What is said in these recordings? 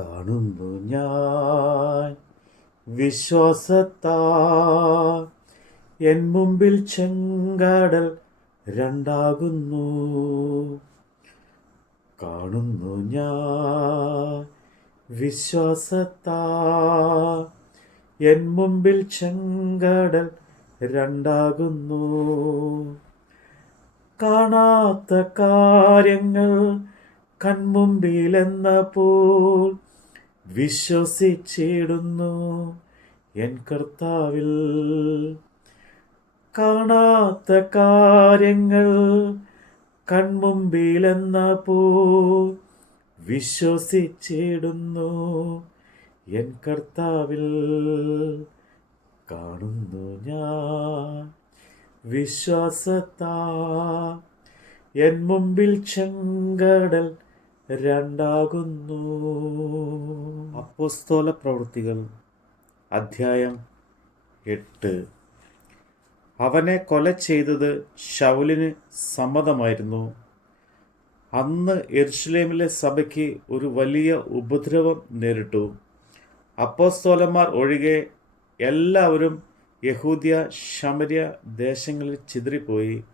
കാണുന്നു ഞാൻ. വിശ്വാസത്താ എൻ മുമ്പിൽ ചെങ്കടൽ രണ്ടാകുന്നു. കാണുന്നു ഞാൻ. വിശ്വാസത്താ എൻ മുമ്പിൽ ചെങ്കടൽ രണ്ടാകുന്നു. കാണാത്ത കാര്യങ്ങൾ കൺമുമ്പിലെന്ന പോൽ വിശ്വസിച്ചിടുന്നു എൻ കർത്താവിൽ. കാണാത്ത കാര്യങ്ങൾ കൺമുമ്പിലെന്ന പോ വിശ്വസിച്ചിടുന്നു എൻ കർത്താവിൽ. കാണുന്നു ഞാൻ വിശ്വാസത്താ. എൻ മുമ്പിൽ ചെങ്കടൽ രണ്ടാകുന്നു. അപ്പോസ്തോല പ്രവൃത്തികൾ അധ്യായം എട്ട്. അവനെ കൊല ചെയ്തത് ഷൗലിന് സമ്മതമായിരുന്നു. അന്ന് എർഷലേമിലെ സഭയ്ക്ക് ഒരു വലിയ ഉപദ്രവം നേരിട്ടു. അപ്പോസ്തോലന്മാർ ഒഴികെ എല്ലാവരും യഹൂദിയ ശമര്യ ദേശങ്ങളിൽ ചിതറിപ്പോയി.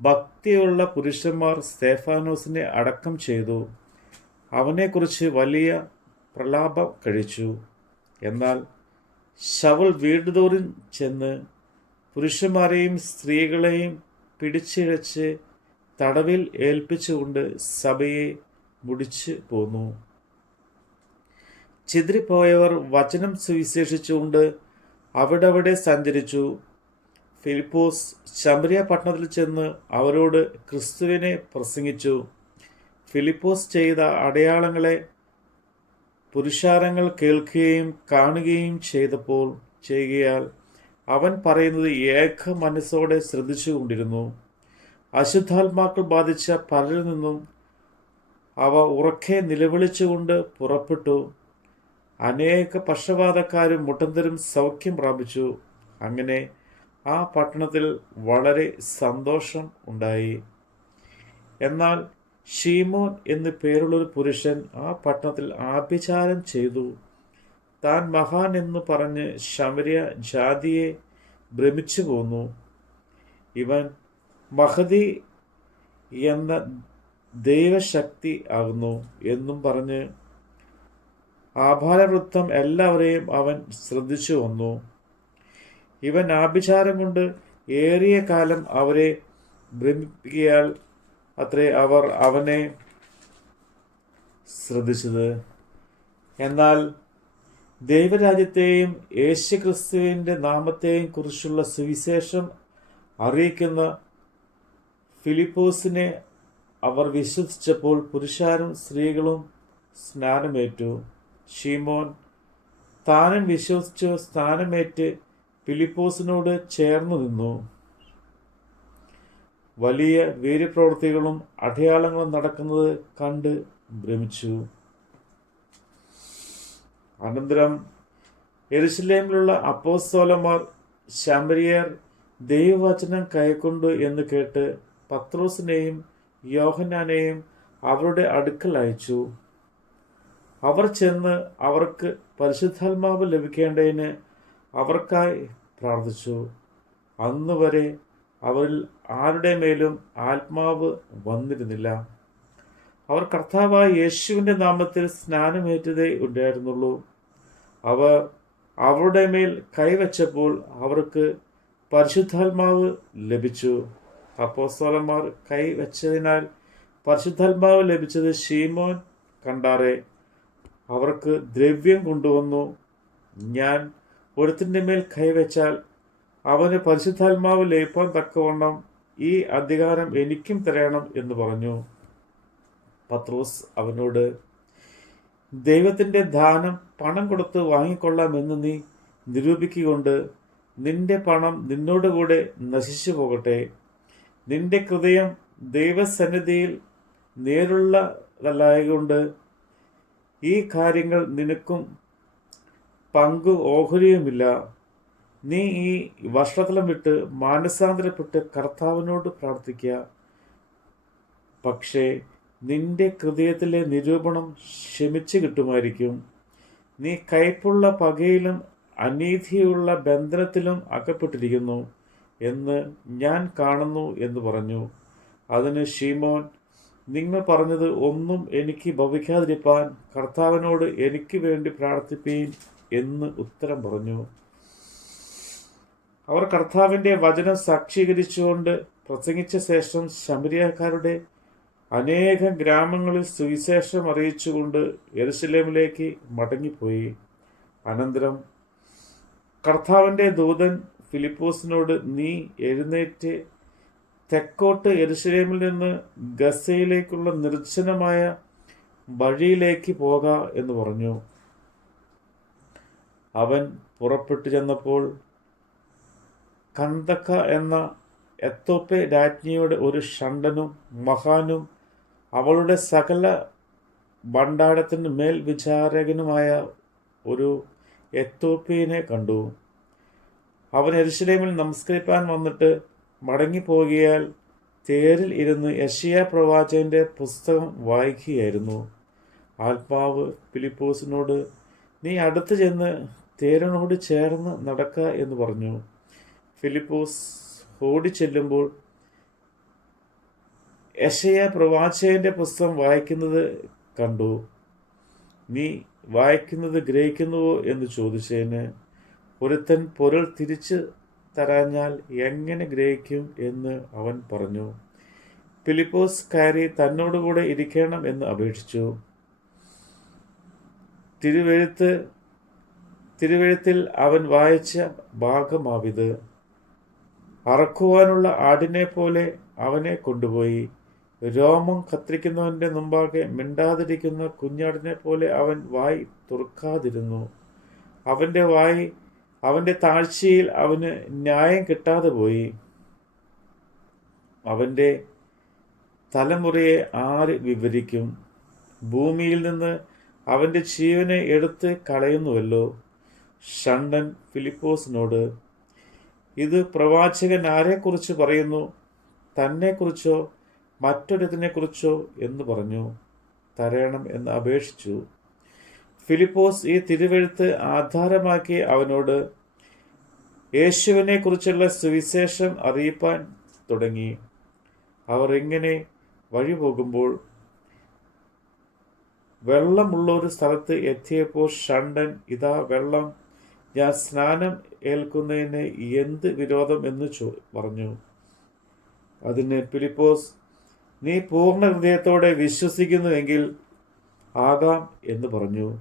ഭക്തിയുള്ള പുരുഷന്മാർ സ്തേഫാനോസിനെ അടക്കം ചെയ്തു. അവനെക്കുറിച്ച് വലിയ പ്രലാപം കഴിച്ചു. എന്നാൽ ശവൾ വീടുതോറും ചെന്ന് പുരുഷന്മാരെയും സ്ത്രീകളെയും പിടിച്ചിഴച്ച് തടവിൽ ഏൽപ്പിച്ചുകൊണ്ട് സഭയെ മുടിച്ചു പോന്നു. ചിതറിപ്പോയവർ വചനം സുവിശേഷിച്ചുകൊണ്ട് അവിടവിടെ സഞ്ചരിച്ചു. ഫിലിപ്പോസ് ശബരിയ പട്ടണത്തിൽ ചെന്ന് അവരോട് ക്രിസ്തുവിനെ പ്രസംഗിച്ചു. ഫിലിപ്പോസ് ചെയ്ത അടയാളങ്ങളെ പുരുഷാരങ്ങൾ കേൾക്കുകയും കാണുകയും ചെയ്തപ്പോൾ ചെയ്യുകയാൽ അവൻ പറയുന്നത് ഏക മനസ്സോടെ ശ്രദ്ധിച്ചുകൊണ്ടിരുന്നു അശുദ്ധാത്മാക്കൾ ബാധിച്ച പലരിൽ നിന്നും അവ ഉറക്കെ നിലവിളിച്ചുകൊണ്ട് പുറപ്പെട്ടു. അനേക പക്ഷപാതക്കാരും മുട്ടന്തരും സൗഖ്യം പ്രാപിച്ചു. അങ്ങനെ ആ പട്ടണത്തിൽ വളരെ സന്തോഷം ഉണ്ടായി. എന്നാൽ ഷീമോൻ എന്ന് പേരുള്ളൊരു പുരുഷൻ ആ പട്ടണത്തിൽ ആഭിചാരം ചെയ്തു. താൻ മഹാൻ എന്ന് പറഞ്ഞ് ശമരിയ ജാതിയെ ഭ്രമിച്ചു പോന്നു. ഇവൻ മഹതി എന്ന ദൈവശക്തി ആകുന്നു എന്നും പറഞ്ഞ് ആഭാരവൃത്തം എല്ലാവരെയും അവൻ ശ്രദ്ധിച്ചു വന്നു. ഇവൻ ആഭിചാരം കൊണ്ട് ഏറിയ കാലം അവരെ ഭ്രമിപ്പിക്കയാൽ അത്രേ അവർ അവനെ ശ്രദ്ധിച്ചത്. എന്നാൽ ദൈവരാജ്യത്തെയും യേശുക്രിസ്തുവിന്റെ നാമത്തെയും കുറിച്ചുള്ള സുവിശേഷം അറിയിക്കുന്ന ഫിലിപ്പോസിനെ അവർ വിശ്വസിച്ചപ്പോൾ പുരുഷാരും സ്ത്രീകളും സ്നാനമേറ്റു. ഷീമോൻ താനും വിശ്വസിച്ചു സ്ഥാനമേറ്റ് ഫിലിപ്പോസിനോട് ചേർന്നു നിന്നു. വലിയ വീര്യപ്രവൃത്തികളും അടയാളങ്ങളും നടക്കുന്നത് കണ്ട് ഭ്രമിച്ചു. അനന്തരം എരുസലേമിലുള്ള അപ്പോസ്തോലന്മാർ ശമരിയർ ദൈവവചനം കൈക്കൊണ്ടു എന്ന് കേട്ട് പത്രോസിനെയും യോഹന്നാനെയും അവരുടെ അടുക്കൽ അയച്ചു. അവർ ചെന്ന് അവർക്ക് പരിശുദ്ധാത്മാവ് ലഭിക്കേണ്ടതിന് അവർക്കായി പ്രാർത്ഥിച്ചു. അന്ന് വരെ അവരിൽ ആരുടെ മേലും ആത്മാവ് വന്നിരുന്നില്ല. അവർ കർത്താവായ യേശുവിന്റെ നാമത്തിൽ സ്നാനമേറ്റതേ ഉണ്ടായിരുന്നുള്ളൂ. അവർ അവരുടെ മേൽ കൈവച്ചപ്പോൾ അവർക്ക് പരിശുദ്ധാത്മാവ് ലഭിച്ചു. അപ്പോസ്തലന്മാർ കൈവച്ചതിനാൽ പരിശുദ്ധാത്മാവ് ലഭിച്ചത് ഷീമോൻ കണ്ടാറെ. അവർക്ക് ദ്രവ്യം കൊണ്ടുവന്നു. ഞാൻ ഒരുത്തിന്റെ മേൽ കൈവച്ചാൽ അവന് പരിശുദ്ധാത്മാവ് ലയിപ്പാൻ തക്കവണ്ണം ഈ അധികാരം എനിക്കും തരണം എന്ന് പറഞ്ഞു. പത്രോസ് അവനോട് ദൈവത്തിന്റെ ദാനം പണം കൊടുത്ത് വാങ്ങിക്കൊള്ളാമെന്ന് നീ നിരൂപിക്കൊണ്ട് നിന്റെ പണം നിന്നോടുകൂടെ നശിച്ചു പോകട്ടെ. നിന്റെ ഹൃദയം ദൈവസന്നിധിയിൽ നേരുള്ളതല്ലായതുകൊണ്ട് ഈ കാര്യങ്ങൾ നിനക്കും പങ്കു ഓഹരിയുമില്ല. നീ ഈ വഷളതലം വിട്ട് മാനസാന്തരപ്പെട്ട് കർത്താവിനോട് പ്രാർത്ഥിക്കുക. പക്ഷേ നിന്റെ ഹൃദയത്തിലെ നിരൂപണം ക്ഷമിച്ചു കിട്ടുമായിരിക്കും. നീ കയ്പുള്ള പകയിലും അനീതിയുള്ള ബന്ധനത്തിലും അകപ്പെട്ടിരിക്കുന്നു എന്ന് ഞാൻ കാണുന്നു എന്ന് പറഞ്ഞു. അതിന് ഷീമോൻ നിങ്ങൾ പറഞ്ഞത് ഒന്നും എനിക്ക് ഭവിക്കാതിരിപ്പാൻ കർത്താവിനോട് എനിക്ക് വേണ്ടി പ്രാർത്ഥിപ്പീൻ എന്ന് ഉത്തരം പറഞ്ഞു. അവർ കർത്താവിന്റെ വചനം സാക്ഷീകരിച്ചുകൊണ്ട് പ്രസംഗിച്ച ശേഷം ശമരിയക്കാരുടെ അനേകം ഗ്രാമങ്ങളിൽ സുവിശേഷം അറിയിച്ചുകൊണ്ട് യെരുസലേമിലേക്ക് മടങ്ങിപ്പോയി. അനന്തരം കർത്താവിന്റെ ദൂതൻ ഫിലിപ്പോസിനോട് നീ എഴുന്നേറ്റ് തെക്കോട്ട് യരുസലേമിൽ നിന്ന് ഗസയിലേക്കുള്ള നിർജനമായ വഴിയിലേക്ക് പോക എന്ന് പറഞ്ഞു. അവൻ പുറപ്പെട്ടു ചെന്നപ്പോൾ കന്തക്ക എന്ന എത്തോപ്പെ രാജ്ഞിയുടെ ഒരു ഷണ്ടനും മഹാനും അവളുടെ സകല ഭണ്ഡാരത്തിന് മേൽ വിചാരകനുമായ ഒരു എത്തോപ്യനെ കണ്ടു. അവൻ എരിശിലേമിൽ നമസ്കരിപ്പാൻ വന്നിട്ട് മടങ്ങിപ്പോകിയാൽ തേരിൽ ഇരുന്ന് യഷിയ പ്രവാചകന്റെ പുസ്തകം വായിക്കുകയായിരുന്നു. ആത്മാവ് ഫിലിപ്പോസിനോട് നീ അടുത്ത് ചെന്ന് തേരനോട് ചേർന്ന് നടക്ക എന്ന് പറഞ്ഞു. ഫിലിപ്പോസ് ഓടിച്ചെല്ലുമ്പോൾ യശയ പ്രവാചകന്റെ പുസ്തകം വായിക്കുന്നത് കണ്ടു. നീ വായിക്കുന്നത് ഗ്രഹിക്കുന്നുവോ എന്ന് ചോദിച്ചതിന് ഒരുത്തൻ പൊരുൾ തിരിച്ച് തരാഞ്ഞാൽ എങ്ങനെ ഗ്രഹിക്കും എന്ന് അവൻ പറഞ്ഞു. ഫിലിപ്പോസ് കയറി തന്നോടുകൂടെ ഇരിക്കണം എന്ന് അപേക്ഷിച്ചു. തിരുവെഴുത്ത് തിരുവെഴുത്തിൽ അവൻ വായിച്ച ഭാഗമാവിത്. അറക്കുവാനുള്ള ആടിനെ പോലെ അവനെ കൊണ്ടുപോയി. രോമം കത്തിരിക്കുന്നവന്റെ മുമ്പാകെ മിണ്ടാതിരിക്കുന്ന കുഞ്ഞാടിനെ പോലെ അവൻ വായി തുറക്കാതിരുന്നു. അവന്റെ വായി അവന്റെ താഴ്ചയിൽ അവന് ന്യായം കിട്ടാതെ പോയി. അവന്റെ തലമുറയെ ആര് വിവരിക്കും? ഭൂമിയിൽ നിന്ന് അവന്റെ ജീവനെ എടുത്ത് കളയുന്നുവല്ലോ. ഷണ്ടൻ ഫിലിപ്പോസിനോട് ഇത് പ്രവാചകൻ ആരെക്കുറിച്ച് പറയുന്നു? തന്നെക്കുറിച്ചോ? മറ്റൊരുത്തിനെക്കുറിച്ചോ എന്ന് പറഞ്ഞു. തരയണം എന്ന് അപേക്ഷിച്ചു. ഫിലിപ്പോസ് ഈ തിരുവെഴുത്ത് ആധാരമാക്കി അവനോട് യേശുവിനെക്കുറിച്ചുള്ള സുവിശേഷം അറിയിപ്പാൻ തുടങ്ങി. അവർ എങ്ങനെ വഴി പോകുമ്പോൾ വെള്ളമുള്ള ഒരു സ്ഥലത്ത് എത്തിയപ്പോൾ ഷണ്ടൻ ഇതാ വെള്ളം ഞാൻ സ്നാനം ഏൽക്കുന്നതിന് എന്ത് വിരോധം എന്ന് ചോ പറഞ്ഞു. അതിന് ഫിലിപ്പോസ് നീ പൂർണ ഹൃദയത്തോടെ വിശ്വസിക്കുന്നുവെങ്കിൽ ആകാം എന്ന് പറഞ്ഞു.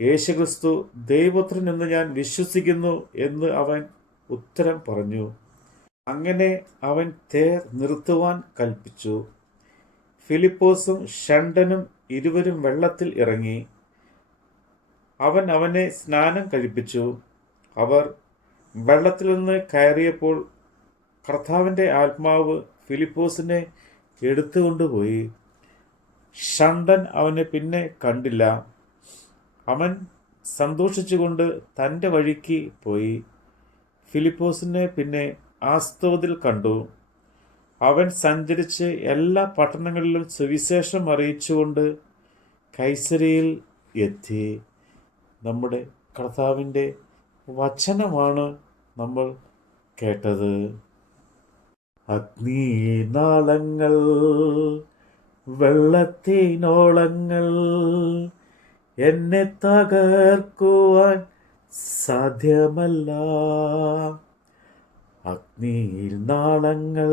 യേശുക്രിസ്തു ദൈവപുത്രൻ എന്ന് ഞാൻ വിശ്വസിക്കുന്നു എന്ന് അവൻ ഉത്തരം പറഞ്ഞു. അങ്ങനെ അവൻ തേർ നിർത്തുവാൻ കൽപ്പിച്ചു. ഫിലിപ്പോസും ഷണ്ടനും ഇരുവരും വെള്ളത്തിൽ ഇറങ്ങി. അവൻ അവനെ സ്നാനം കഴിപ്പിച്ചു. അവർ വെള്ളത്തിൽ നിന്ന് കയറിയപ്പോൾ കർത്താവിന്റെ ആത്മാവ് ഫിലിപ്പോസിനെ എടുത്തുകൊണ്ടുപോയി. ഷണ്ടൻ അവനെ പിന്നെ കണ്ടില്ല. അവൻ സന്തോഷിച്ചുകൊണ്ട് തന്റെ വഴിക്ക് പോയി. ഫിലിപ്പോസിനെ പിന്നെ ആസ്തോതിൽ കണ്ടു. അവൻ സഞ്ചരിച്ച് എല്ലാ പട്ടണങ്ങളിലും സുവിശേഷം അറിയിച്ചുകൊണ്ട് കൈസരിയിൽ എത്തി. നമ്മുടെ കർത്താവിന്റെ വചനമാണ് നമ്മൾ കേട്ടത്. അഗ്നിനാളങ്ങൾ വെള്ളത്തിനോളങ്ങൾ എന്നെ തകർക്കുവാൻ സാധ്യമല്ല. അഗ്നിയിൽ നാളങ്ങൾ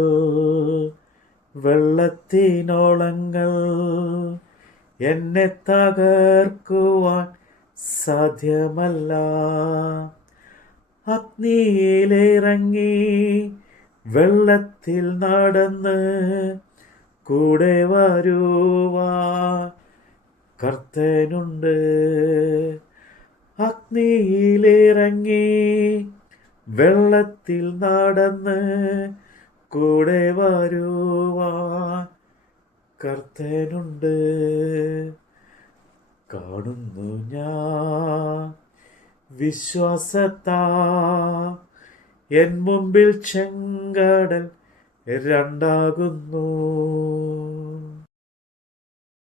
വെള്ളത്തിനോളങ്ങൾ എന്നെ തകർക്കുവാൻ സാധ്യമല്ല. അഗ്നിയിലിറങ്ങി വെള്ളത്തിൽ നടന്ന് കൂടെ വരുവാ. കർത്തനുണ്ട്. അഗ്നിയിലിറങ്ങി വെള്ളത്തിൽ നടന്ന് കൂടെ വരുവാ. കർത്തനുണ്ട്. കാണുന്നു ഞാൻ. വിശ്വാസത്താ. എൻ മുമ്പിൽ ചെങ്കടൽ രണ്ടാകുന്നു.